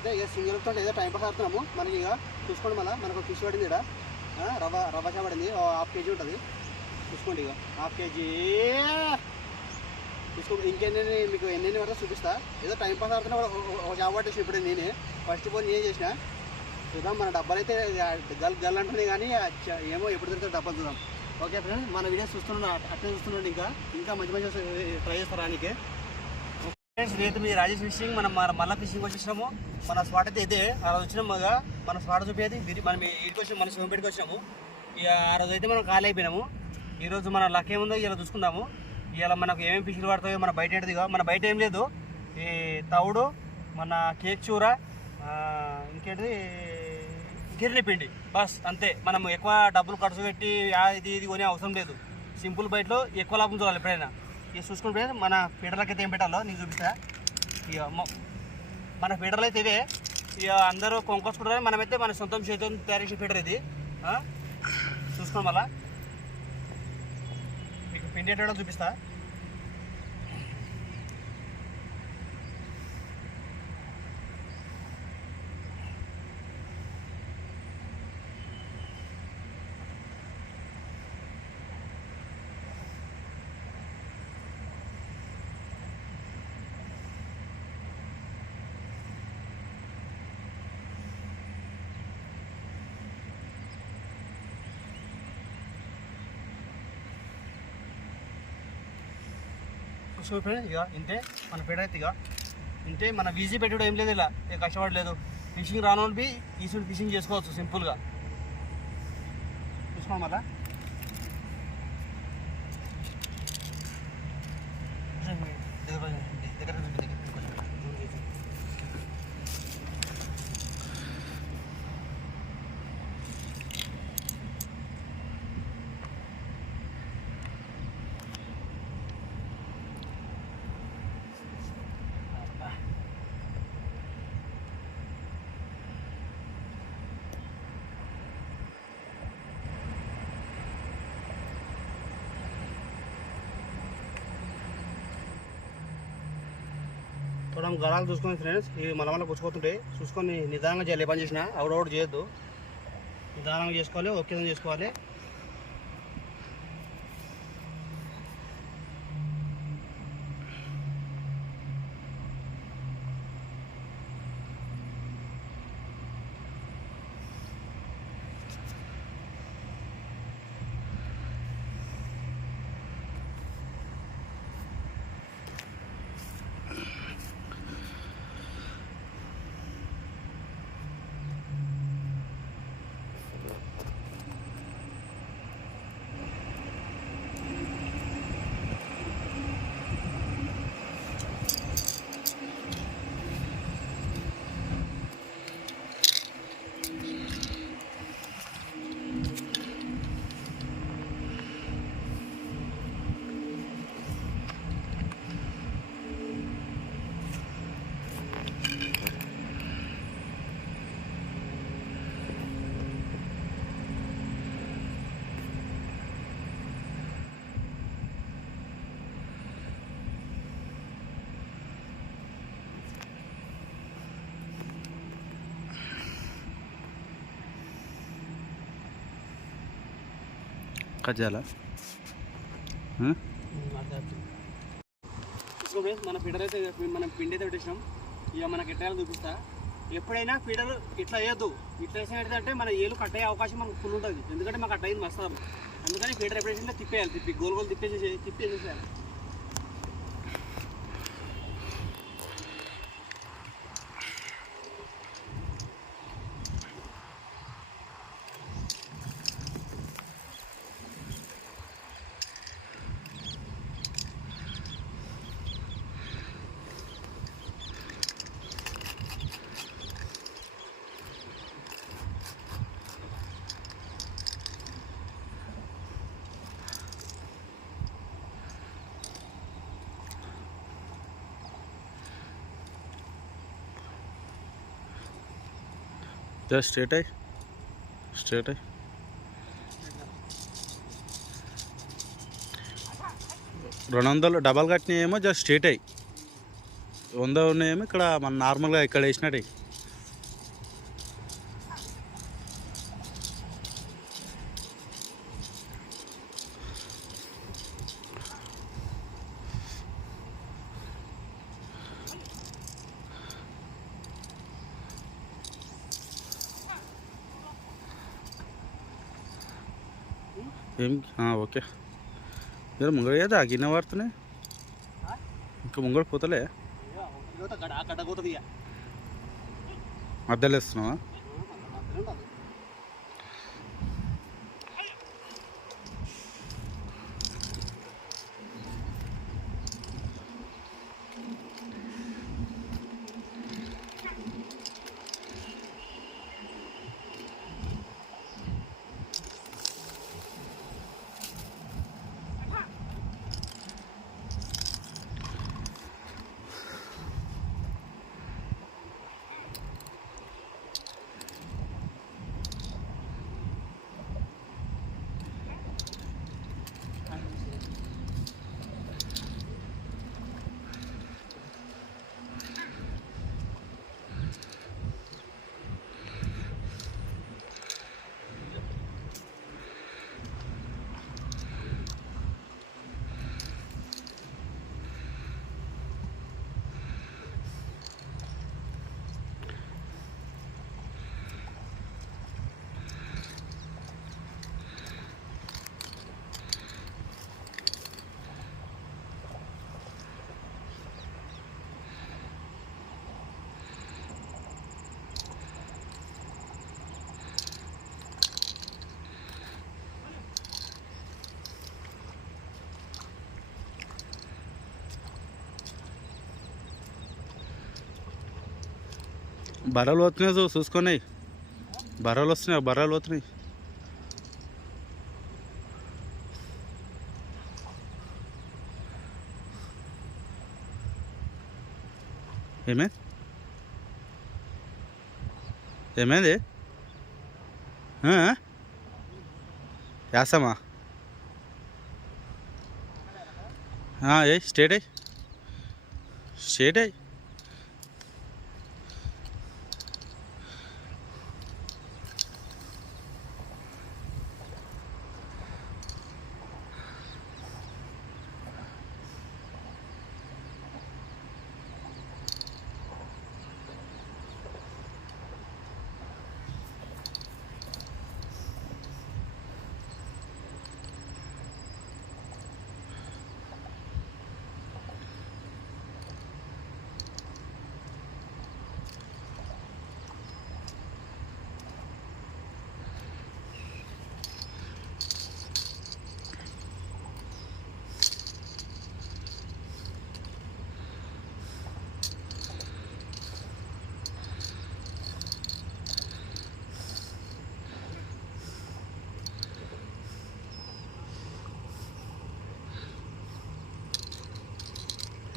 మనమైతే ఇక సింగిల్తో ఏదో టైం పాస్ ఆడుతున్నాము. మనకి ఇక చూసుకోండి, మళ్ళీ మనకు ఫిష్ పడింది ఇక్కడ, రవ్వ చా పడింది, 1/2 kg ఉంటుంది. చూసుకోండి, ఇక 1/2 kg చూసుకోండి. ఇంకెన్ని మీకు ఎన్ని పడితే చూపిస్తా. ఏదో టైం పాస్ ఆడుతున్నా ఒక చేప పట్టేసి ఇప్పుడు నేనే ఫస్ట్ పోయి నేను చేసిన. చూద్దాం, మన డబ్బాలు అయితే గల్ అంటున్నాయి కానీ ఏమో ఎప్పుడు తిరుగుతారు డబ్బాలు, చూద్దాం. ఓకే ఫ్రెండ్స్, మన వీడియోస్ అట్లే చూస్తున్నాండి. ఇంకా మంచి మంచి ట్రై చేస్తారు రానికి. ఫ్రెండ్స్, రేపు మీ రాజేష్ ఫిషింగ్ మనం మళ్ళీ ఫిషింగ్ వచ్చేసినాము. మన స్పాట్ అయితే ఇదే. ఆ రోజు వచ్చినాం మగా మన స్పాట్ చూపేది మనం ఇంటికి వచ్చినాం, మన శివంపేటకి వచ్చినాము. ఇక ఆ రోజు అయితే మనం ఖాళీ అయిపోయినాము. ఈరోజు మన లక్ ఏముందో ఇలా చూసుకుందాము. ఇలా మనకు ఏమేమి ఫిష్లు పడతాయో మన బయట ఏంటిదిగా, మన బయట ఏం లేదు. ఈ తవుడు, మన కేక్ చూర, ఇంకేంటిది గిర్ని పిండి, బస్ అంతే. మనం ఎక్కువ డబ్బులు ఖర్చు పెట్టి ఇది కొనే అవసరం లేదు. సింపుల్ బయటలో ఎక్కువ లాభం చూడాలి ఎప్పుడైనా. ఇక చూసుకుంటే మన ఫీడర్లకి అయితే ఏం పెట్టాలో నీకు చూపిస్తా. ఇక మన ఫీడర్లు అయితే ఇవే. ఇక అందరూ కొనుక్కొచ్చుకుంటారని మనమైతే మన సొంతం చేతితో తయారు చేసే ఫీడర్ ఇది. చూసుకోండి, మళ్ళా మీకు పిండి ఎట్టడం చూపిస్తా. సో ఫ్రెండ్స్, ఇక ఇంతే మన ఫీడర్ అయితే. ఇక ఇంతే, మన వీజీ పెట్టుడు ఏం లేదు, ఇలా కష్టపడలేదు. ఫిషింగ్ రానోళ్ళి ఈసుడు ఫిషింగ్ చేసుకోవచ్చు సింపుల్గా. చూసుకోండి, మళ్ళా దగ్గర మనం గరాలు చూసుకొని ఫ్రెండ్స్, ఇవి మళ్ళీ పుచ్చుకోతుంటాయి. చూసుకొని నిదానంగా చేయాలి. ఏ పని చేసినా అవుట్ చేయొద్దు, నిదానంగా చేసుకోవాలి, ఓకే చేసుకోవాలి. కట్ చేయాలా? మన ఫీడర్ అయితే మనం పిండి అయితే పెట్టేసినాం. ఇక మనకి ఎట్లా చూపిస్తా. ఎప్పుడైనా ఫీడర్ ఇట్లా వేయద్దు. ఇట్లా వేసినట్టంటే మన ఏలు కట్ అయ్యే అవకాశం మనకు ఫుల్ ఉంటుంది. ఎందుకంటే మాకు కట్ అయింది మస్తారు. అందుకని ఫీడర్ ఎప్పుడైనా తిప్పేయాలి, గోల్ గోల్ తిప్పేసేయాలి. जस्ट स्ट्रेट है 200 డబల్ కట్టినాయేమో జస్ట్ స్ట్రేట్ అయ్యి 100 ఉన్నాయేమో ఇక్కడ మన నార్మల్గా ఇక్కడ వేసినట్టు ఏం ఓకే జర ముంగడు కదా గిన్నె వాడుతున్నాయి ఇంకా ముంగడు పోతలే గడ్డ పోతుంది ఇక మధ్యలో వేస్తున్నావా బర్రెలు పోతున్నాయి చూసుకొని బర్రెలు వస్తున్నాయి బర్రెలు పోతున్నాయి ఏమైంది యాసమా ఏ స్టేట్ అయ్యి స్టేట్ అయ్యి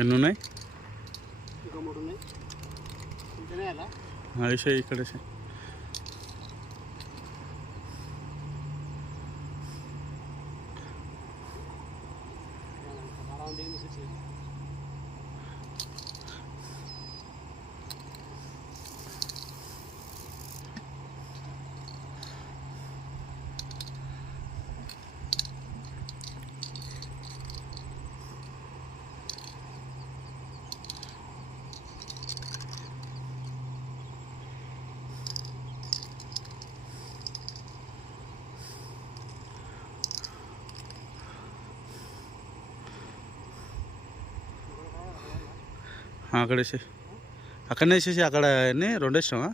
ఎన్ని ఉన్నాయి ఇంకా 3 ఉన్నాయి ఇంతనే అలా వేసే ఇక్కడ వేసే అక్కడ వేసే అక్కడనే వేసేసి అక్కడ అన్నీ 2 వేసినావా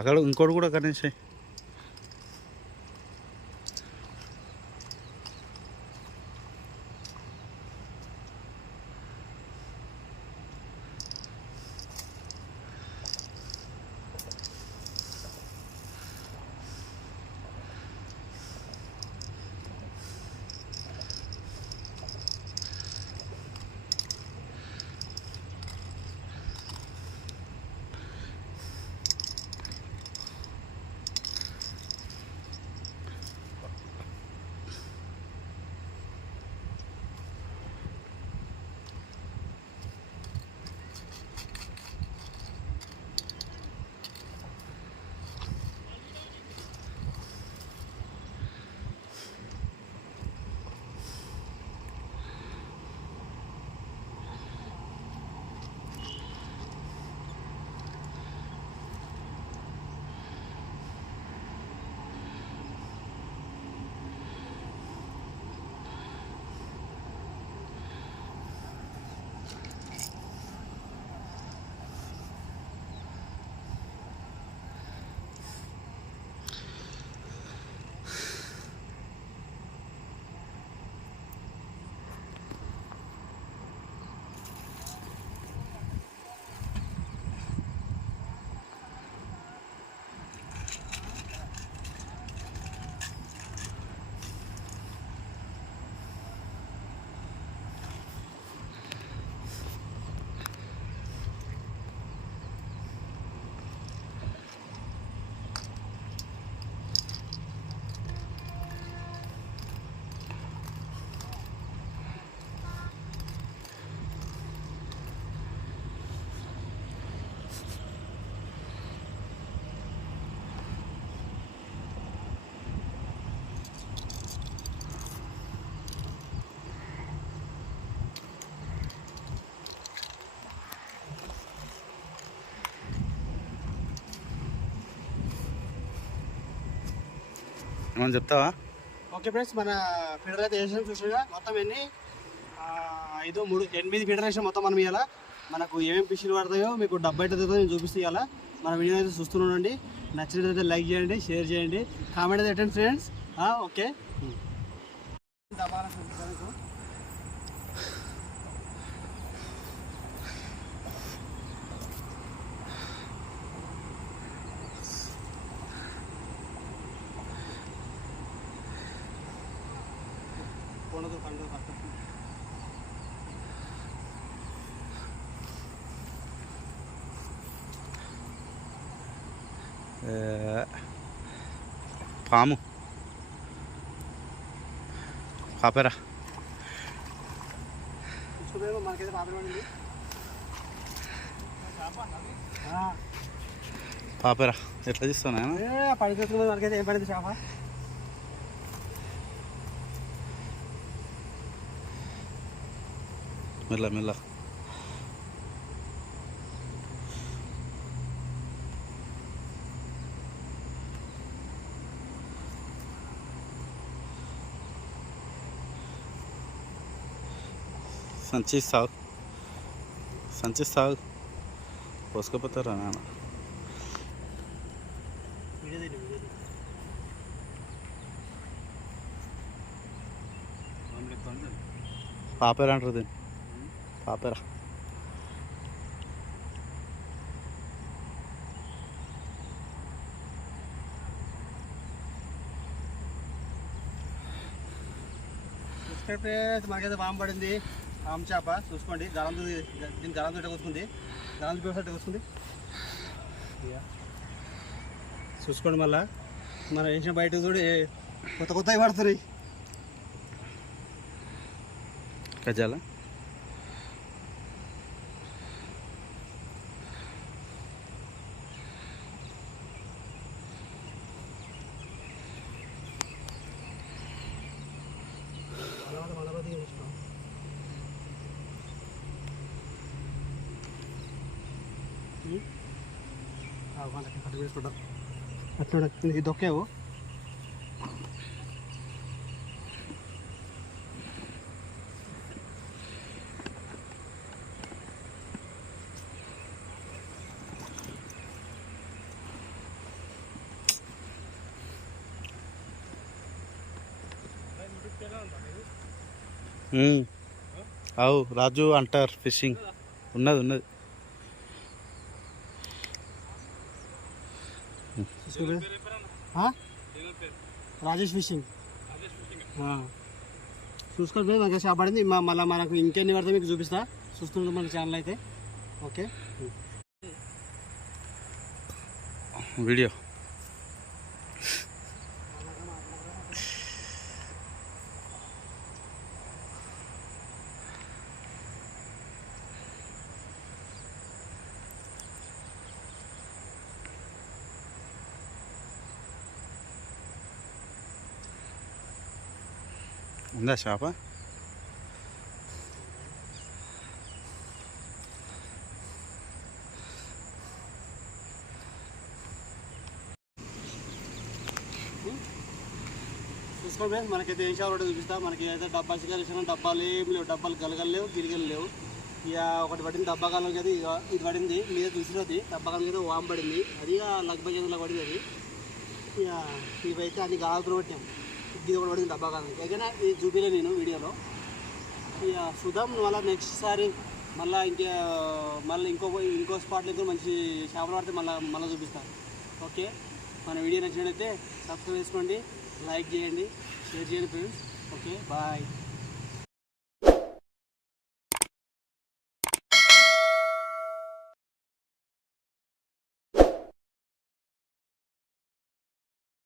అక్కడ ఇంకోటి కూడా అక్కడనే వేసాయి మనం చెప్తావా? ఓకే ఫ్రెండ్స్, మన ఫీడర్ అయితే వేసాం. చూసినా మొత్తం ఎన్ని 5 3 8 ఫీడర్ వేసాం మొత్తం. మనం ఇవాళ మనకు ఏమేమి ఫిష్లు పడతాయో మీకు డబ్బా అయితే నేను చూపిస్తే ఇవాళ మన వీడియో అయితే చూస్తున్నానండి. నచ్చినట్లయితే లైక్ చేయండి, షేర్ చేయండి, కామెంట్ అయితే పెట్టండి ఫ్రెండ్స్. ఓకే, పాము పాపేరా మనకైతే పాపడి పాపేరా ఎట్లా తీస్తున్నా పడిపోతుంది. మనకైతే ఏం పడింది చేప? మెల్ల మెల్ల సంచి సాగు పోసుకపోతారా నాన్న? పాపేరా అంటారు దీన్ని, పాపేరా. మనకైతే పాము పడింది, పాము చేప. చూసుకోండి, గలంతో దీన్ని గలంతో కూసుకుంది, గలంతో పేపర్ కూసుకుంది. చూసుకోండి, మళ్ళా మనం వేసిన బయట చూడు కొత్త కొత్తవి పడుతున్నాయి. గజాల అట్లా ఇది దొక్కావు. అవు రాజు అంటారు ఫిషింగ్ ఉన్నది. రాజేష్ ఫిషింగ్ చూసుకోండి. మనకి షాప్ పడింది. మళ్ళీ మనకు ఇంకెన్ని పడితే మీకు చూపిస్తా. చూస్తున్నారు మన ఛానల్ అయితే. ఓకే, వీడియో ఉందా చేప? చూసుకోండి, మనకైతే ఏం షాప్ చూపిస్తా. మనకి అయితే డబ్బా చికెన్ డబ్బాలు ఏం లేవు, డబ్బాలు గలగలు గిరిగలు లేవు. ఇక ఒకటి పడింది డబ్బా కాలం కదా, ఇది పడింది మీద చూసినది డబ్బా కాలం మీద వామ్ పడింది. అది లగ్భగ్ ఏదో పడింది. అది ఇక ఇవైతే అన్ని గాలతో పెట్టాం. ఇది ఒకటి పడింది డబ్బా కాలం. ఎక్కడైనా ఇది చూపించలే నేను వీడియోలో. ఇక చూద్దాం మళ్ళీ నెక్స్ట్ సారి మళ్ళీ ఇంకో స్పాట్లో ఇంకా మంచి చేపలు పడితే మళ్ళీ చూపిస్తాను. ఓకే, మన వీడియో నచ్చినట్లయితే సబ్స్క్రైబ్ చేసుకోండి, లైక్ చేయండి, షేర్ చేయండి ఫ్రెండ్స్. Okay, bye.